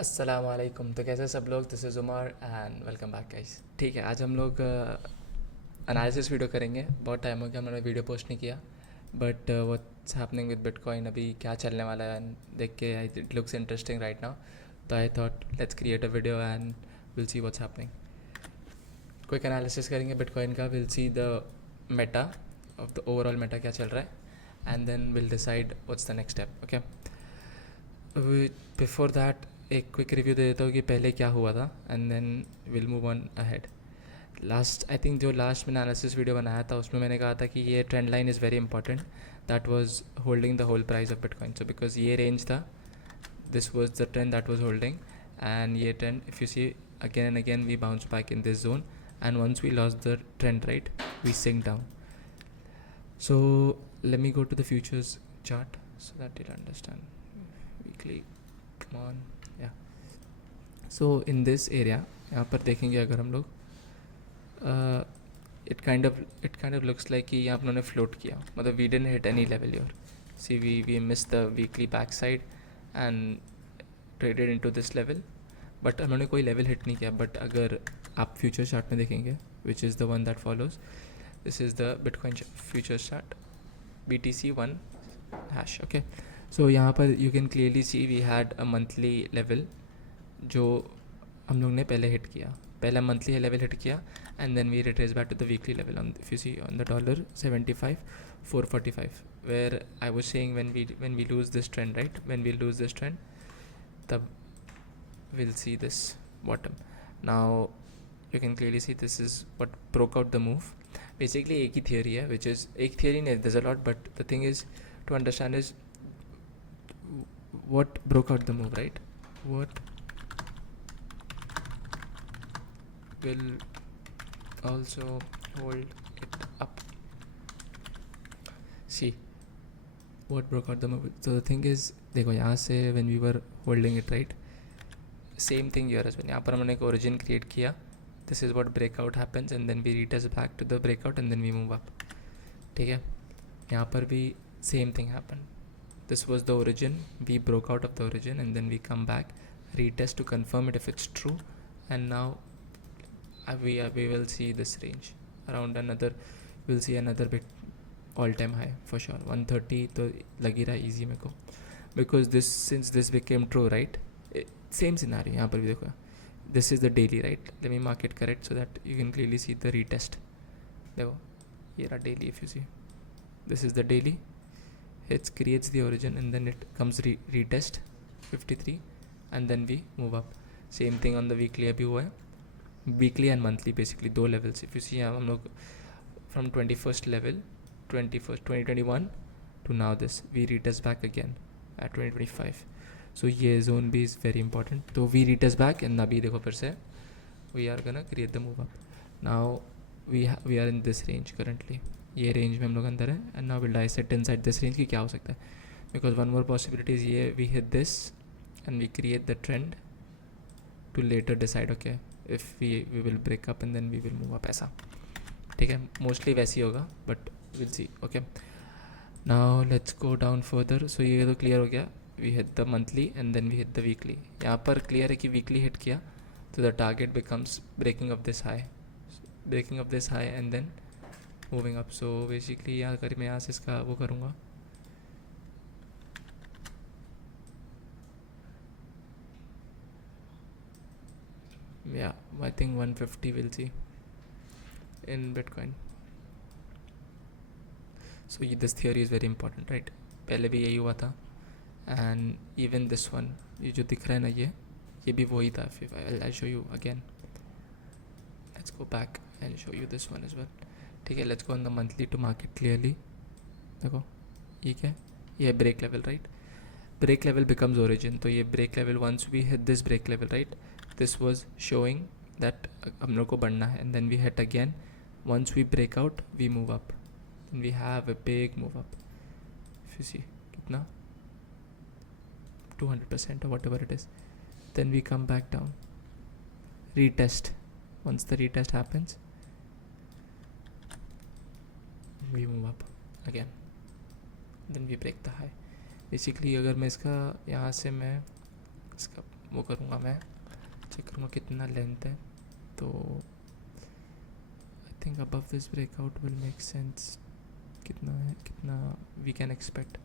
अस्सलाम वालेकुम। तो कैसे सब लोग, this is Umar and welcome back guys. ठीक है, आज हम लोग एनालिसिस वीडियो करेंगे। बहुत टाइम हो गया हमने वीडियो पोस्ट नहीं किया, but what's happening with bitcoin, अभी क्या चलने वाला है देख के it looks interesting right now. तो I thought let's create a video and will see what's happening. Quick analysis करेंगे बिटकॉइन का, will see the meta of the overall meta क्या चल रहा है, and then will decide what's the next step. Okay, before that एक quick review दे देता हूँ कि पहले क्या हुआ था, and then will move on ahead. Last I think जो लास्ट मैंने एनालिसिस वीडियो बनाया था उसमें मैंने कहा था कि ये trend line is very important, that was holding the whole price of bitcoin. So because ये रेंज था, this was the trend that was holding, and ये trend if you see again and again we bounce back in this zone, and once we lost the trend right we sink down. So let me go to the futures chart so that you'll understand weekly. Come on, yeah. So in this area यहाँ पर देखेंगे अगर हम लोग it kind of looks like कि यहाँ पर उन्होंने float किया, मतलब we didn't hit any level here. See we missed the weekly backside and traded into this level, but उन्होंने कोई level hit नहीं किया. But अगर आप future chart में देखेंगे, which is the one that follows, this is the Bitcoin futures chart, BTC 1 hash. Okay, so यहाँ पर you can clearly see we had a monthly level जो हम लोग ने पहले हिट किया, पहला मंथली लेवल हिट किया, and then we retrace back to the weekly level on if you see on the dollar 75,445, where I was saying when we lose this trend, right, when we lose this trend, तब we'll see this bottom. Now you can clearly see this is what broke out the move. Basically एक ही theory है, which is एक theory नहीं, there's a lot, but the thing is to understand is what broke out the move, right? What will also hold it up. See what broke out the move. So the thing is, देखो यहाँ से when we were holding it, right, same thing here as well. यहाँ पर हमने एक origin create किया, this is what breakout happens, and then we retest back to the breakout and then we move up. ठीक है, यहाँ पर भी same thing happened. This was the origin, we broke out of the origin and then we come back, retest to confirm it if it's true, and now we will see this range around another, we'll see another bit all time high for sure. 130 तो लग ही रहा है easy मेरे को, because this since this became true, right, same scenario यहाँ पर भी देखो, this is the daily, right, let me mark it correct so that you can clearly see the retest. देखो ये रहा daily, if you see this is the daily, it creates the origin and then it comes retest 53 and then we move up. Same thing on the weekly अभी हुआ है, weekly and monthly basically दो levels. If you see हम लोग from 21st level 2021 to now this we retest back again at 2025. So ये zone भी is very important. तो we retest back and अभी देखो फिर से we are gonna create the move up. Now we are in this range currently, ये range में हम लोग अंदर है, and now we'll dissect inside this range कि क्या हो सकता है, because one more possibility is ये we hit this and we create the trend to later decide okay if we will break up and then we will move up, ऐसा. ठीक है, mostly वैसे ही होगा, but will see. Okay, now let's go down further. So ये तो clear हो गया, we hit the monthly and then we hit the weekly. यहाँ पर क्लियर है कि वीकली हिट किया तो the target becomes breaking off this high and then moving up. सो बेसिकली यहाँ कर मैं यहाँ से इसका वो करूँगा, yeah, I think 150 we'll see in Bitcoin. So this theory is very important, right? पहले भी यही हुआ था, and even this one, ये जो दिख रहा है ना, ये भी वही था. I'll show you again. Let's go back and show you this one as well. ठीक है, let's go on the monthly to mark it clearly. देखो ये क्या है, ये break level, right? Break level becomes origin. तो ये break level, once we hit this break level, right, this was showing that हम लोग को बढ़ना है, and then we hit again. Once we break out we move up and we have a big move up. If you see कितना 200% or whatever it is, then we come back down, retest. Once the retest happens we move up again, then we break the high. Basically अगर मैं इसका यहाँ से मैं इसका वो करूँगा, मैं चेक करूँगा कितना लेंथ है, तो I think above this breakout will make sense. कितना है, कितना we can expect.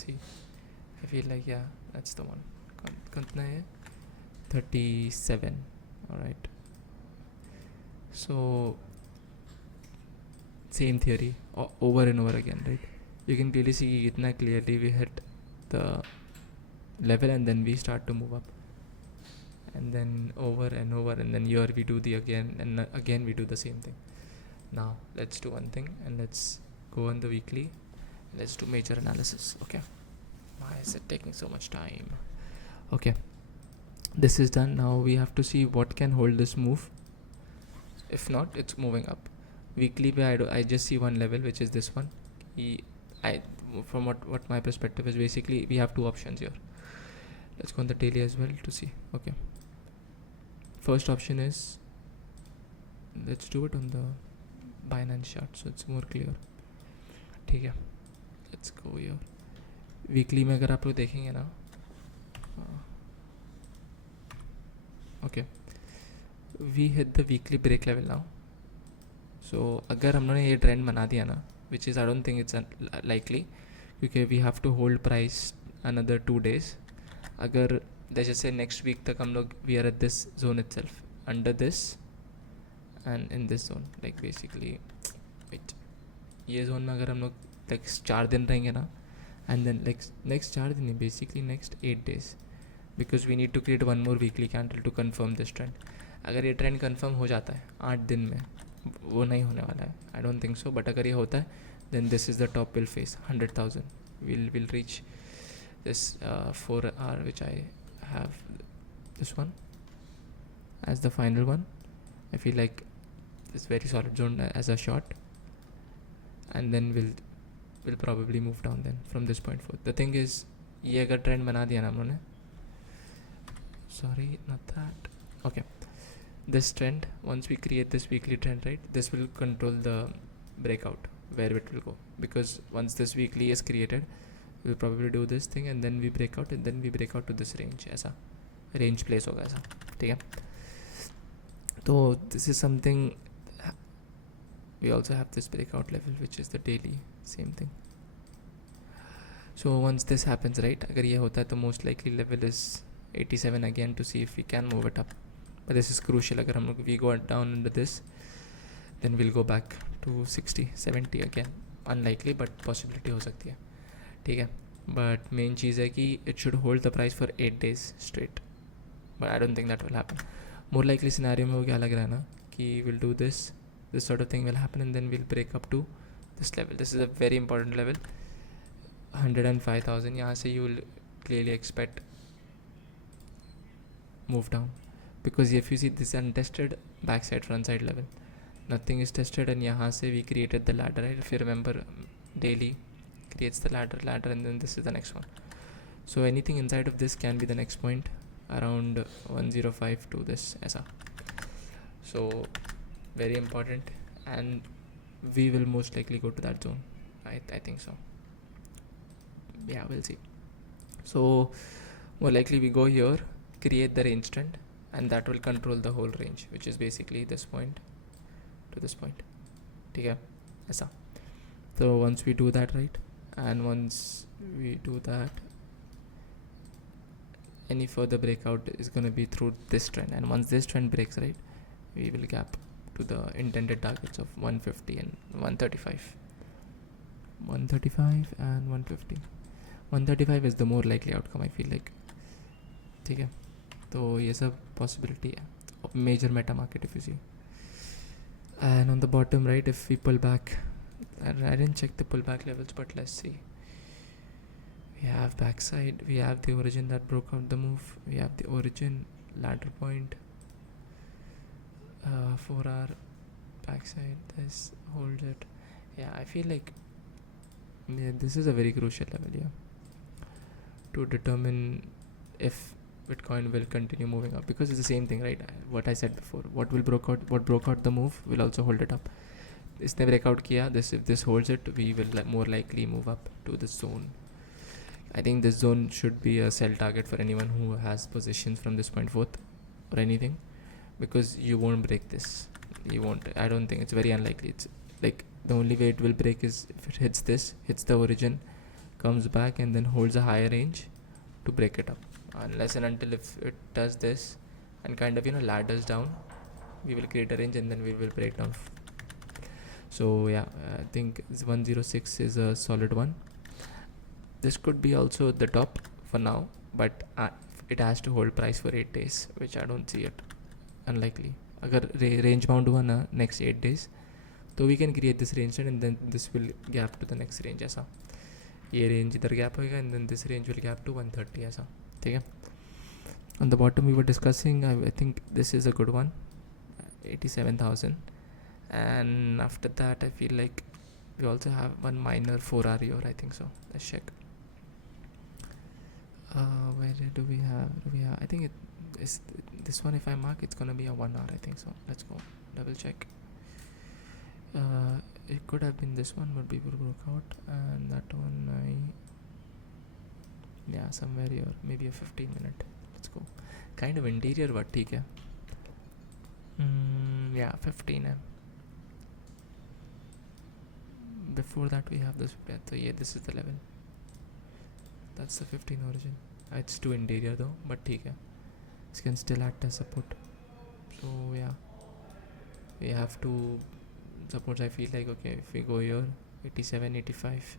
See I feel like yeah that's the one. कितना है, 37. Alright, so same theory over and over again, right? You can clearly see itna clearly we hit the level and then we start to move up, and then over and over, and then here we do the again, and again we do the same thing. Now let's do one thing, and let's go on the weekly. Let's do major analysis. Okay, why is it taking so much time? Okay, this is done. Now we have to see what can hold this move. If not, it's moving up. Weekly पे I just see one level, which is this one. From what my perspective is, basically we have two options here. Let's go on the daily as well to see. Okay, first option is, let's do it on the Binance chart so it's more clear. ठीक है, let's go here. Weekly में अगर आप लोग देखेंगे ना, okay, we hit the weekly break level now. So अगर हम लोगों ने ये ट्रेंड बना दिया ना, which is I don't think it's likely, क्योंकि we have to hold price another 2 days. अगर जैसे next week तक हम लोग we are at this zone itself, under this and in this zone, like basically wait, ये zone में अगर हम लोग like 4 दिन रहेंगे ना, and then like next 4 दिन नहीं, basically next 8 days, because we need to create one more weekly candle to confirm this trend. अगर ये trend confirm हो जाता है 8 दिन में, वो नहीं होने वाला है, I don't think so, but अगर ये होता है then this is the top will face 100,000. Will reach this 4 hour which I have this one as the final one. I feel like this very solid zone as a short, and then we'll probably move down then from this point forward. The thing is, ये अगर trend बना दिया ना हम लोगों ने, sorry not that, okay, this trend, once we create this weekly trend, right, this will control the breakout, where it will go, because once this weekly is created, we'll probably do this thing and then we break out, and then we break out to this range. ऐसा range place होगा ऐसा, ठीक है. तो this is something. We also have this breakout level, which is the daily, same thing. So once this happens, right, अगर ये होता है तो most likely level is 87 again, to see if we can move it up. But this is crucial. अगर हम लोग we go down under this, then we'll go back to 60, 70 again. Unlikely, but possibility हो सकती है, ठीक है. But main चीज़ है कि it should hold the price for 8 days straight. But I don't think that will happen. More likely scenario में वो क्या लग रहा है ना, कि we'll do this sort of thing will happen, and then we'll break up to this level. This is a very important level, 105,000. यहाँ से you will clearly expect move down, because if you see this untested backside frontside level, nothing is tested, and यहाँ से we created the ladder, right? If you remember, daily creates the ladder, and then this is the next one. So anything inside of this can be the next point, around 105 to this ऐसा. So very important, and we will most likely go to that zone. I think so. Yeah, we'll see. So more likely we go here, create the range trend, and that will control the whole range, which is basically this point to this point, ठीक है ऐसा. So once we do that, right, and once we do that, any further breakout is going to be through this trend, and once this trend breaks, right, we will gap to the intended targets of 150 and 135. 135 and 150. 135 is the more likely outcome, I feel like, ठीक है. तो ये सब possibility है of major meta market, if you see. And on the bottom right, if we pull back, I didn't check the pullback levels, but let's see. We have backside, we have the origin that broke out the move, we have the origin, ladder point, 4 hour backside, this holds it. Yeah, I feel like this is a very crucial level, yeah, to determine if Bitcoin will continue moving up, because it's the same thing, right? What I said before, what broke out the move will also hold it up. इसने breakout किया, this if this holds it, we will more likely move up to the zone. I think this zone should be a sell target for anyone who has positions from this point forth or anything, because you won't break this. You won't. I don't think, it's very unlikely. It's like the only way it will break is if it hits this, hits the origin, comes back and then holds a higher range to break it up. Unless and until if it does this and kind of ladders down, we will create a range and then we will break down. So yeah, I think 106 is a solid one. This could be also the top for now, but it has to hold price for 8 days, which I don't see it. Unlikely. अगर range bound हुआ ना next 8 days, तो we can create this range and then this will gap to the next range ऐसा. ये range इधर gap होएगा and then this range will gap to 130 ऐसा. ठीक है. On the bottom we were discussing, I think this is a good one, 87,000, and after that I feel like we also have one minor 4 hour, I think so. Let's check. Where do we have? I think it is this one. If I mark, it's gonna be a 1 hour, I think so. Let's go double check. It could have been this one, but people broke out, and that one somewhere here, maybe a 15-minute. Let's go. Kind of interior, but ठीक है. 15 है. Before that we have this. So yeah, this is the level. That's the 15 origin. It's too interior though, but ठीक है. This can still act as support. So yeah, we have to support. I feel like, okay, if we go here 87, 85,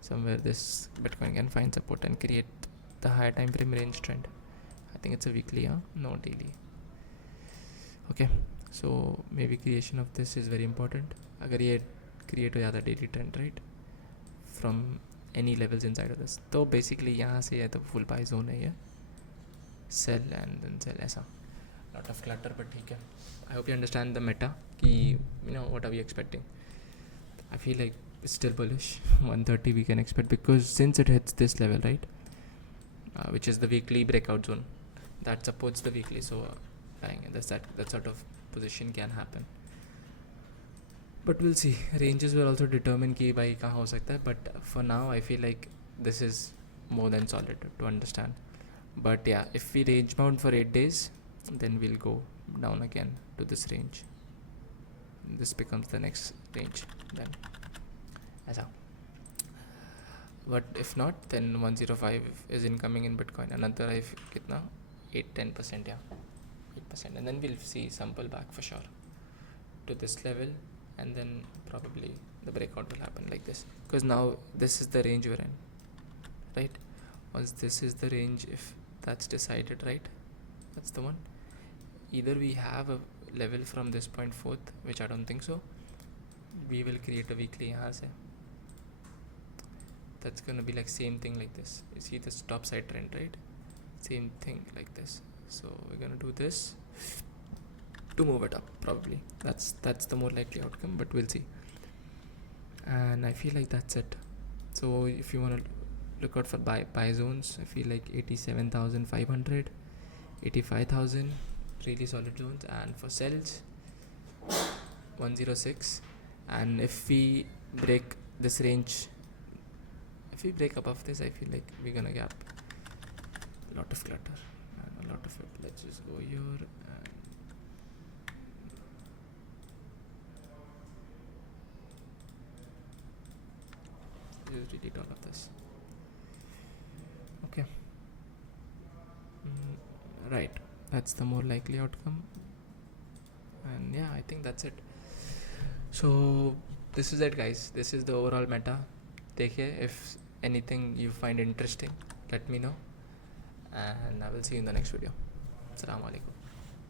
somewhere this Bitcoin can find support and create the higher time frame range trend. I think it's a weekly, no daily. Okay, so maybe creation of this is very important. अगर ये create हो जाता daily trend, right, from any levels inside of this, तो basically यहाँ से है तो full buy zone है ये, sell and then sell ऐसा. Lot of clutter, but ठीक है. I hope you understand the meta कि what are we expecting. I feel like it's still bullish. 130 we can expect, because since it hits this level, right, which is the weekly breakout zone that supports the weekly, so that sort of position can happen. But we'll see. Ranges will also determine कि भाई कहाँ हो सकता है. But for now, I feel like this is more than solid to understand. But yeah, if we range bound for 8 days, then we'll go down again to this range. This becomes the next range then. ऐसा. But if not, then 105 is incoming in Bitcoin. Another कितना 8-10%, yeah, 8%, and then we'll see some pullback for sure to this level. And then probably the breakout will happen like this, because now this is the range we're in, right? Once this is the range, if that's decided, right, that's the one. Either we have a level from this point forth, which I don't think so. We will create a weekly यहाँ से. That's gonna be like same thing like this. You see this top side trend, right? Same thing like this. So we're gonna do this to move it up, probably. That's the more likely outcome, but we'll see. And I feel like that's it. So if you want to look out for buy zones, I feel like 87,500, 85,000, really solid zones. And for sells, 106. And if we break this range, if we break above this, I feel like we're gonna gap. A lot of clutter and a lot of it. Let's just go here and just delete all of this. Okay. Right, that's the more likely outcome. And yeah, I think that's it. So this is it, guys. This is the overall meta. देखिए, if anything you find interesting, let me know, and I will see you in the next video. Assalamu alaikum.